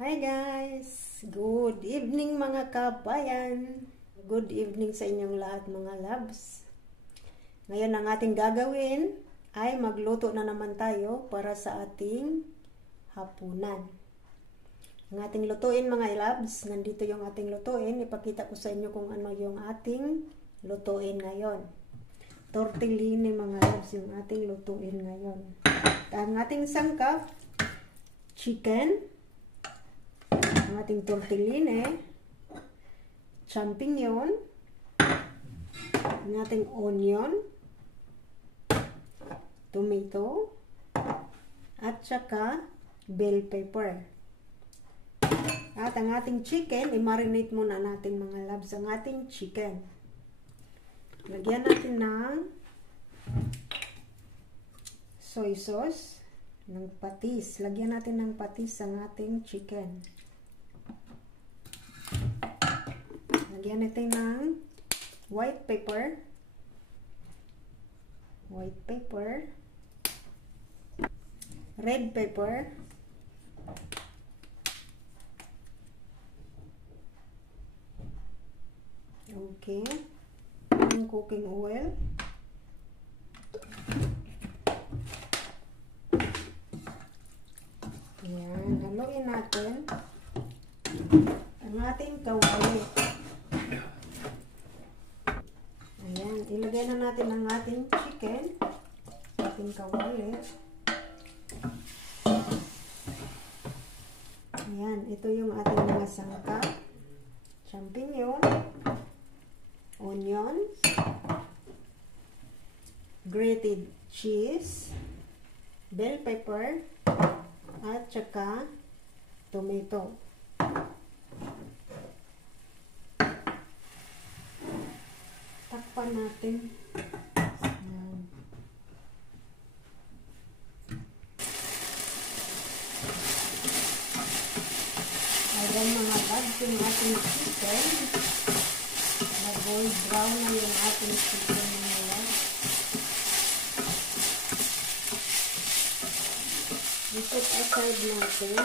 Hi guys! Good evening mga kabayan! Good evening sa inyong lahat mga loves. Ngayon ang ating gagawin ay magluto na naman tayo para sa ating hapunan. Ang ating lutuin mga loves, nandito yung ating lutuin. Ipakita ko sa inyo kung ano yung ating lutuin ngayon. Tortellini mga loves yung ating lutuin ngayon. Ang ating sangkap, chicken, ang ating tortellini, champignon, ang ating onion, tomato, at saka bell pepper. At ang ating chicken, i-marinate muna natin mga loves ang ating chicken. Lagyan natin ng soy sauce, ng patis. Lagyan natin ng patis ang ating chicken. Lagyan natin ng white pepper, red pepper, okay, ng cooking oil, ayan, haluin natin ang ating kawali. Ayan, ilagay na natin ang ating chicken sa ating kawali. Ayan, ito yung ating mga sangkap. Champignon, onions, grated cheese, bell pepper, at saka tomato. Takpan natin. Ayan. Ayan mga loves, yung ating chicken. Nag-gold brown na yung ating chicken mga loves. I-put aside natin.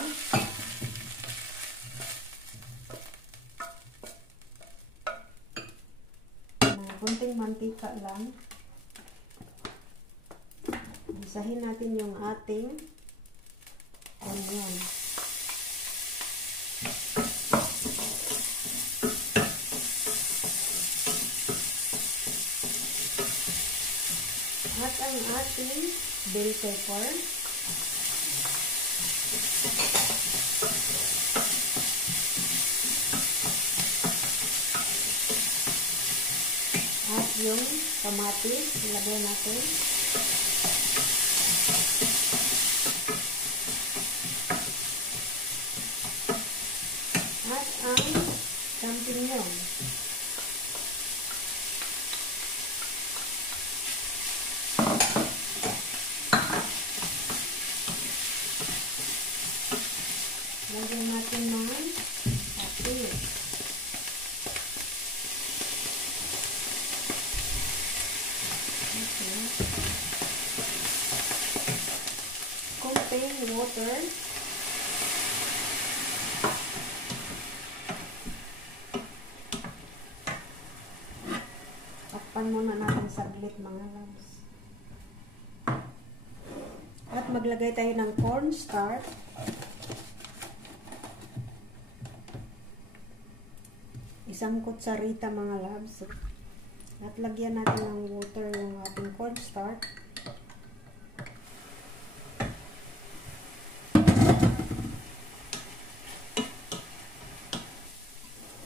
Kunting mantika lang. Isahin natin yung ating onion. At ang ating bell pepper. At yung kamatis, ilagay natin. At ang champignon. Lagyan natin ng patis. Contain water. Takpan muna natin saglit mga loves. At maglagay tayo ng cornstarch. Isang kutsarita mga loves. At lagyan natin ng water yung ating cornstarch.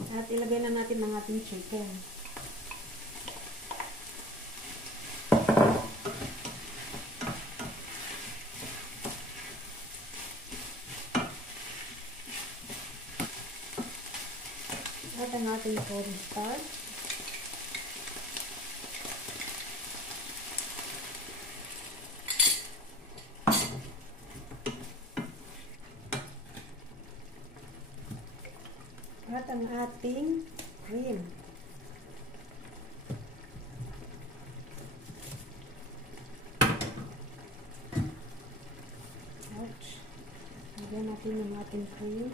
At ilagay na natin ang ating chicken. At ang ating cornstarch. At ang ating cream. Ouch. Lagyan natin yung ating cream.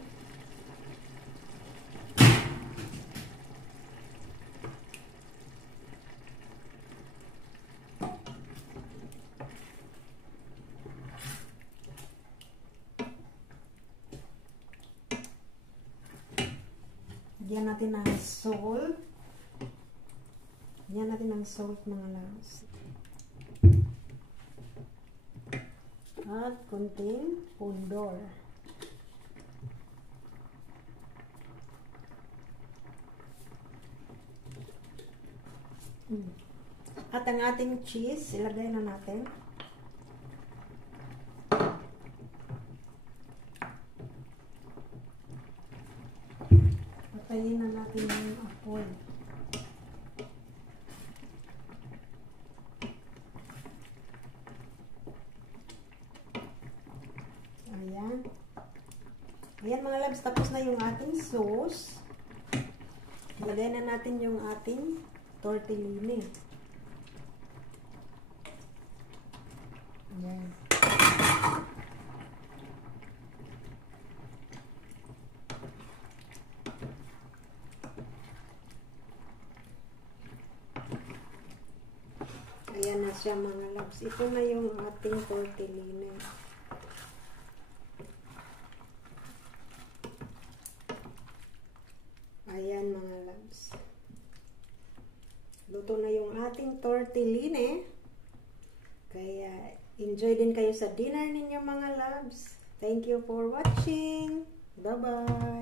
Lagyan natin ng salt. Lagyan natin ng salt mga loves. At konting pundor. At ang ating cheese, ilagay na natin. Patayin na natin yung apoy. Ayan. Ayan mga loves, tapos na yung ating sauce. Ilagay na natin yung ating tortellini. Ayan. Ayan na siya mga loves. Ito na yung ating tortellini. Ayan mga loves. Luto na yung ating tortellini. Kaya enjoy din kayo sa dinner ninyo mga loves. Thank you for watching. Bye-bye.